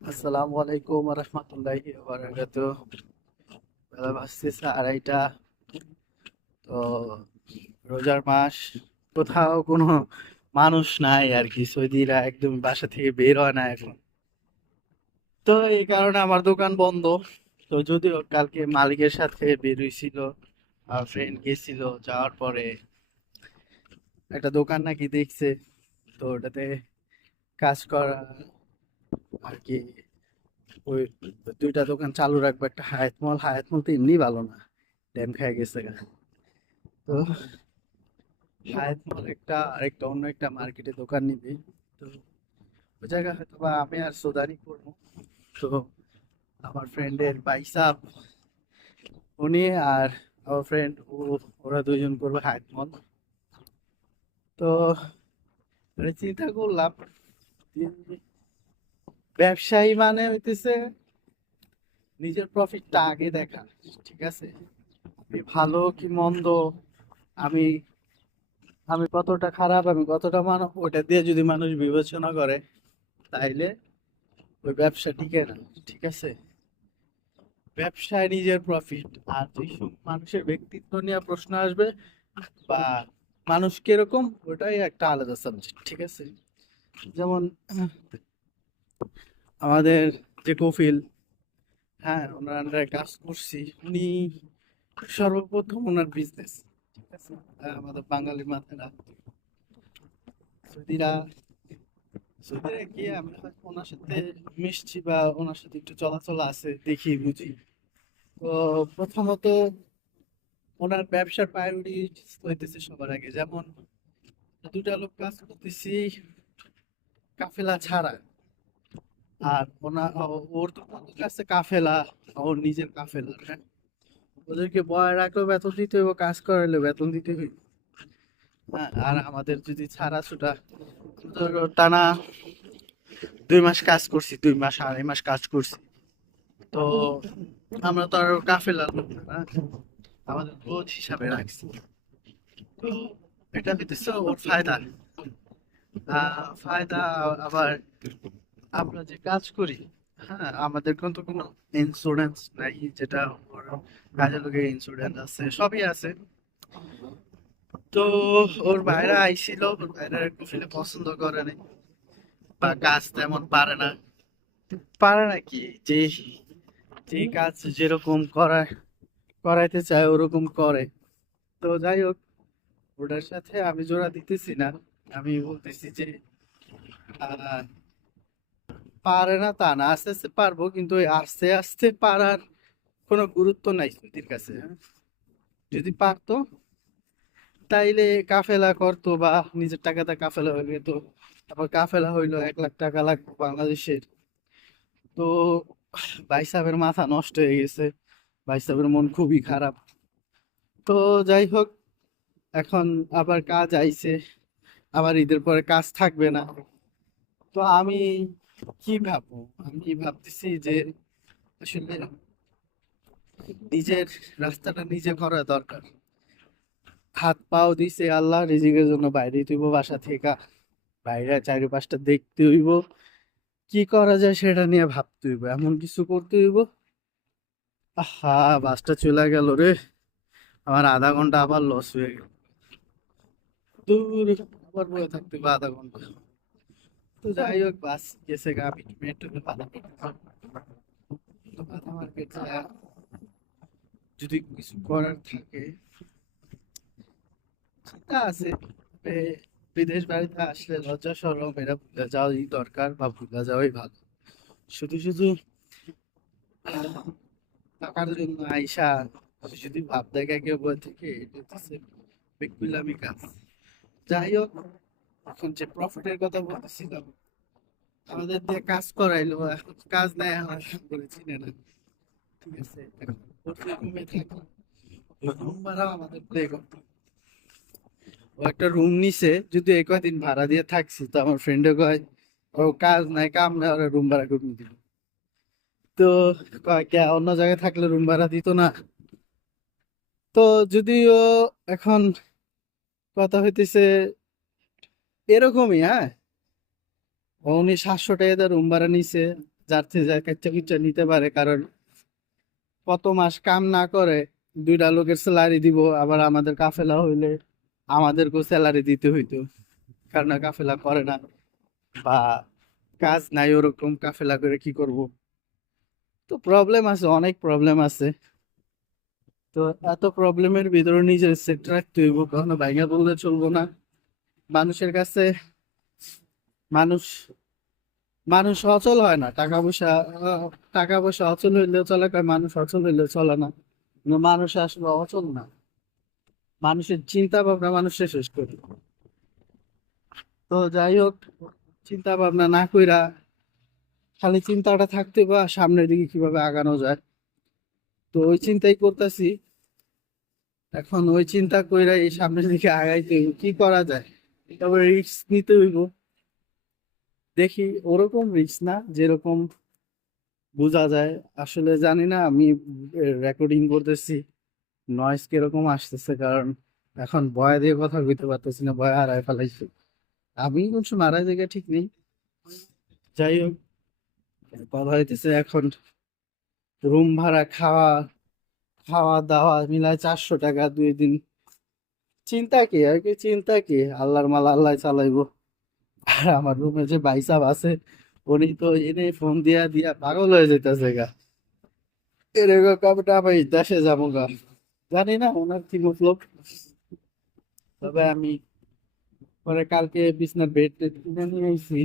আসসালামু আলাইকুম রহমতুল্লাহি বারাকাতু বেলা বাজতেছে আড়াইটা। তো রোজার মাস, কোথাও কোনো মানুষ নাই আর কি, সৌদিরা একদম বাসা থেকে বের হয় না এখন। তো এই কারণে আমার দোকান বন্ধ। তো যদিও কালকে মালিকের সাথে বের আর ফ্রেন্ড গেছিল যাওয়ার পরে। একটা দোকান নাকি দেখছে, তো ওটাতে কাজ করা আর কি, ওই দুইটা দোকান চালু রাখব, একটা হায়াত মল হায়াত মল তো এমনি ভালো না, ড্যাম খেয়ে গেছে। তো হায়াত মল একটা, আরেকটা, অন্য একটা মার্কেটে দোকান নিবি। তো ওই জায়গায় হয়তো বা আমি আর সোদানি করব। তো আমার ফ্রেন্ডের বাইসাপ উনি আর আমার ফ্রেন্ড ও, ওরা দুজন করবে হায়াত মল। তো মানে চিন্তা করলাম ব্যবসায়ী মানে হইতেছে নিজের প্রফিটটা আগে দেখা, ঠিক আছে? ভালো কি মন্দ, আমি আমি কতটা খারাপ, আমি কতটা মানব ওটা দিয়ে যদি মানুষ বিবেচনা করে, তাইলে ওই ব্যবসা টিকে না, ঠিক আছে? ব্যবসায় নিজের প্রফিট আর মানুষের ব্যক্তিত্ব নিয়ে প্রশ্ন আসবে, বা মানুষ কীরকম, ওটাই একটা আলাদা সাবজেক্ট ঠিক আছে? যেমন আমাদের যে কফিল হ্যাঁ ওনার আন্ডারে কাজ করছি। উনি সর্বপ্রথম ওনার বিজনেস ঠিক আছে? আমাদের বাঙালি মাথারা সৌদিরা সৌদিরা গিয়ে আমি হয়তো ওনার সাথে মিশছি বা ওনার সাথে একটু চলাচল আছে, দেখি, বুঝি। তো প্রথমত ওনার ব্যবসার প্রায়োরিটি হইতেছে সবার আগে। যেমন দুটা লোক কাজ করতেছি, কাফেলা ছাড়া। আর ওনা ওর তো কাছে কাফেলা, ওর নিজের কাফেলা হ্যাঁ? ওদেরকে বয় রাখলেও বেতন দিতে হইব, কাজ করাইলেও বেতন দিতে হইব। হ্যাঁ আর আমাদের যদি ছাড়া ছুটা টানা দুই মাস কাজ করছি, দুই মাস, আড়াই মাস কাজ করছি। তো আমরা তো আর কাফেলা হ্যাঁ? আমাদের বোধ হিসাবে রাখছি। তো এটা হইতেছে ওর ফায়দা। ফায়দা আবার আমরা যে কাজ করি হ্যাঁ আমাদের কিন্তু কোনো ইন্স্যুরেন্স নাই, যেটা কাজের লোকের ইন্স্যুরেন্স আছে, সবই আছে। তো ওর বাইরে আইছিল, ওর বাইরে কফিলে পছন্দ করে নাই, বা কাজ তেমন পারে না। পারে না কি, যে যে কাজ যেরকম করায় করাইতে চায় ওরকম করে। তো যাই হোক, ওটার সাথে আমি জোড়া দিতেছি না, আমি বলতেছি যে পারে না তা না। আস্তে আস্তে পারব কিন্তু ওই আস্তে আস্তে পারার কোনো গুরুত্ব নাই স্মৃতির কাছে। হ্যাঁ? যদি পারতো তাইলে কাফেলা করতো বা নিজের টাকাতে কাফেলা হয়ে যেত। তারপর কাফেলা হইল এক লাখ টাকা লাগবে বাংলাদেশের। তো ভাই সাহেবের মাথা নষ্ট হয়ে গেছে। ভাই সাহেবের মন খুবই খারাপ। তো যাই হোক এখন আবার কাজ আইছে। আবার ঈদের পরে কাজ থাকবে না। তো আমি কি ভাববো আমি ভাবতেছি যে আসলে নিজের রাস্তাটা নিজে করা দরকার। হাত পাও দিছে আল্লাহ, রিজিকের জন্য বাইরে তুইব বাসা থেকে বাইরে চারি পাঁচটা দেখতে হইব। কি করা যায় সেটা নিয়ে ভাবতে হইব, এমন কিছু করতে হইব? আহা, বাসটা চলে গেল রে। আমার আধা ঘণ্টা আবার লস হয়ে গেল। দূর, আবার বয়ে থাকতে হবে আধা ঘণ্টা। তো যাই হোক, বাস গেছে গা মার্কেট যদি কিছু করার থাকে, চিন্তা আছে। বিদেশ বাড়িতে আসলে লজ্জা সরম, এরা ভুলে যাওয়াই দরকার বা ভুলে যাওয়াই ভালো। শুধু শুধু টাকার জন্য আইসা যদি ভাব দেখা কেউ বই থেকে, এটা হচ্ছে কাজ। যাই হোক এখন যে প্রফিটের কথা বলতেছিলাম আমাদের দিয়ে কাজ করাইলো কাজ নেয় আমার করে চিনে না ঠিক আছে এখন করতে রুম ভাড়া আমাদের প্লে করতে ও একটা রুম নিছে যদি এই কয়দিন ভাড়া দিয়ে থাকছি তো আমার ফ্রেন্ডে কয় ও কাজ নাই কাম নাই ওরা রুম ভাড়া করে দিল তো কয় অন্য জায়গায় থাকলে রুম ভাড়া দিত না? তো যদিও এখন কথা হইতেছে এরকমই হ্যাঁ? উনি সাতশো টাকা রুম ভাড়া নিছে, যার থেকে কাচ্চা কুচ্চা নিতে পারে, কারণ কত মাস কাম না করে দুইটা লোকের স্যালারি দিব, আবার আমাদের কাফেলা হইলে আমাদেরকেও স্যালারি দিতে হইতো। কারণ কাফেলা করে না। বা কাজ নাই ওরকম, কাফেলা করে কি করব? তো প্রবলেম আছে, অনেক প্রবলেম আছে। তো এত প্রবলেমের ভিতরে নিজের সেট রাখতে হইব, কখনো ভাইঙা বললে চলবো না। মানুষের কাছে মানুষ মানুষ অচল হয় না। টাকা পয়সা টাকা পয়সা অচল হইলেও চলে মানুষ অচল হইলেও চলে না। মানুষ আসলে অচল না। মানুষের চিন্তা ভাবনা মানুষের শেষ করি। তো যাই হোক চিন্তা ভাবনা না কইরা খালি চিন্তাটা থাকতে বা সামনের দিকে কীভাবে আগানো যায়। তো ওই চিন্তাই করতেছি। এখন ওই চিন্তা কইরা এই সামনের দিকে আগাইতে কি করা যায়? তবে নিতে হইব। দেখি, ওরকম রিস্ক না যেরকম বোঝা যায়। আসলে জানি না, আমি রেকর্ডিং করতেছি নয়েজ কীরকম আসতেছে, কারণ এখন ভয় দিয়ে কথা কইতে পারতেছি না, ভয় হারায় ফেলাইছি। আমি কোন হারাই জায়গা ঠিক নেই। যাই হোক, কথা হইতেছে এখন রুম ভাড়া খাওয়া খাওয়া দাওয়া মিলায় চারশো টাকা দুই দিন। চিন্তা কি? আর কি চিন্তা কি? আল্লাহর মাল আল্লাহ চালাইবো। আর আমার রুমে যে বাইসাব আছে, উনি তো এনে ফোন দিয়া দিয়া পাগল হয়ে যেতেছে গা। এরকম কবে আমি দেশে যাব গা। জানি না ওনার কি মতলব। তবে আমি পরে কালকে বিছনার বেড কিনে নিয়ে আইছি।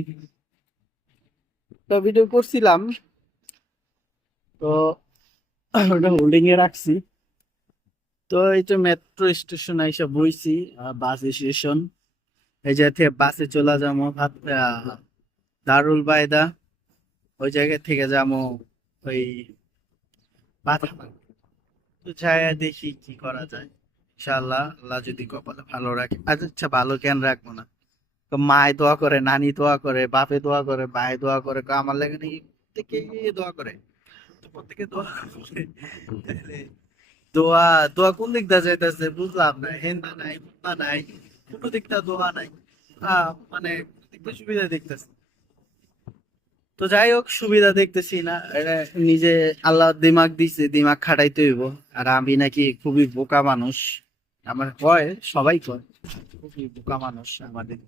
তো ভিডিও করছিলাম। তো ওটা হোল্ডিং এ রাখছি। তো এই তো মেট্রো স্টেশন এসে বইছি বাস স্টেশন এই জায়গা থেকে বাসে চলে যাব দারুল বায়দা ওই জায়গা থেকে যাব ওই তো যাই দেখি কি করা যায়। ইনশাআল্লাহ, আল্লাহ যদি কপালে ভালো রাখে। আচ্ছা ভালো কেন রাখব না। তো মায় দোয়া করে, নানি দোয়া করে, বাপে দোয়া করে, ভাই দোয়া করে আমার লাগে নাকি প্রত্যেকে দোয়া করে। প্রত্যেকে দোয়া করে। দোয়া দোয়া কোন দিক দিয়ে যাইতেছে বুঝলাম না, হেন্দা নাই হুন্দা নাই কোনো দিকটা দোয়া নাই। মানে সুবিধা দেখতেছে। তো যাই হোক, সুবিধা দেখতেছি না নিজে আল্লাহ দিমাগ দিছে, দিমাগ খাটাইতে হইব। আর আমি নাকি খুবই বোকা মানুষ। আমার কয়, সবাই কয়, খুবই বোকা মানুষ আমাদের।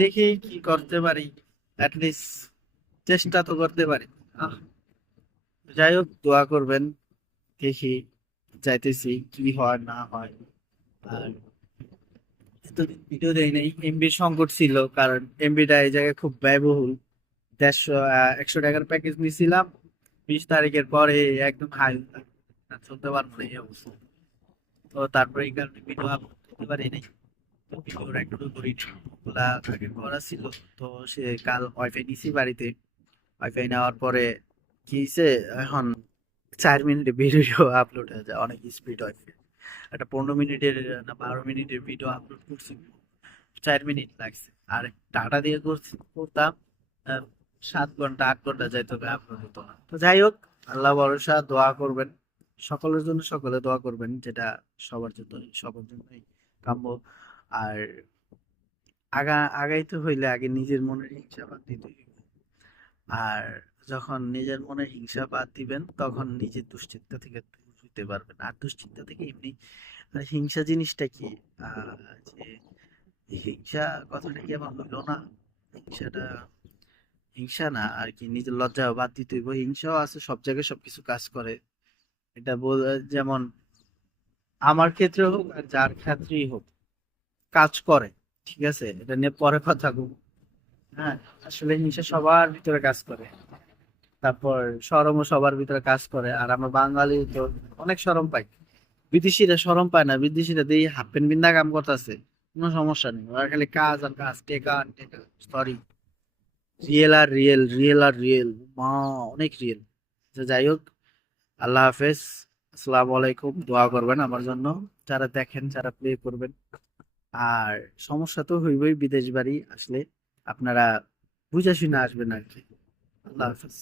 দেখি কি করতে পারি লিস্ট চেষ্টা তো করতে পারি। যাই হোক, দোয়া করবেন। দেখি যাইতেছি কি হয়, না হয়। আর এতদিন ভিডিও দেই নাই সংকট ছিল, কারণ এমবিটা এই জায়গায় খুব ব্যয়বহুল। দেড়শো একশো টাকার প্যাকেজ নিয়েছিলাম বিশ তারিখের পরে একদম হাই চলতে পারব না এই অবস্থা। তো তারপরে এই কারণে ভিডিও করতে পারি নাই। করি। ছিল। তো সে কাল ওয়াইফাই নিছি বাড়িতে। ওয়াইফাই নেওয়ার পরে কি এখন চার মিনিটে ভিডিও আপলোড হয়ে যায়, অনেক স্পিড হয়। একটা পনেরো মিনিটের, না, বারো মিনিটের ভিডিও আপলোড করছি। চার মিনিট লাগছে। আর টাটা দিয়ে করছি, করতাম সাত ঘণ্টা, আট ঘণ্টা যাইতে হবে আপলোড হতো না। তো যাই হোক, আল্লাহ ভরসা, দোয়া করবেন। সকলের জন্য সকলে দোয়া করবেন, যেটা সবার জন্য, সবার জন্যই কাম্য। আর আগা, আগাইতে হইলে আগে নিজের মনের হিংসা বাদ দিতে আর যখন নিজের মনে হিংসা বাদ দিবেন, তখন নিজের দুশ্চিন্তা থেকে দূর পারবেন। আর দুশ্চিন্তা থেকে এমনি হিংসা জিনিসটা কি? যে হিংসা কথাটা কি আমার হইল না? হিংসাটা, হিংসা না, আর কি নিজের লজ্জা বাদ দিতে হইব। হিংসাও আছে, সব জায়গায় সবকিছু কাজ করে। এটা যেমন আমার ক্ষেত্রে হোক আর যার ক্ষেত্রেই হোক, কাজ করে, ঠিক আছে? এটা নিয়ে পরে কথা হ্যাঁ আসলে হিংসা সবার ভিতরে কাজ করে। তারপর শরমও সবার ভিতরে কাজ করে। আর আমরা বাঙালি তো অনেক শরম পাই। বিদেশিরা শরম পায় না, বিদেশিরা দিয়ে হাফ প্যান্ট বিন্দা কাম করতেছে। কোনো সমস্যা নেই। ওরা খালি কাজ আর কাজ, টেকা টেকা। সরি রিয়েল আর রিয়েল রিয়েল আর রিয়েল মা, অনেক রিয়েল যাই হোক, আল্লাহ হাফেজ। আসসালামু আলাইকুম। দোয়া করবেন আমার জন্য। যারা দেখেন, যারা প্লে করবেন। আর সমস্যা তো হইবই বিদেশ বাড়ি আসলে। আপনারা বুঝে শুনে আসবেন আর কি। আল্লাহ হাফেজ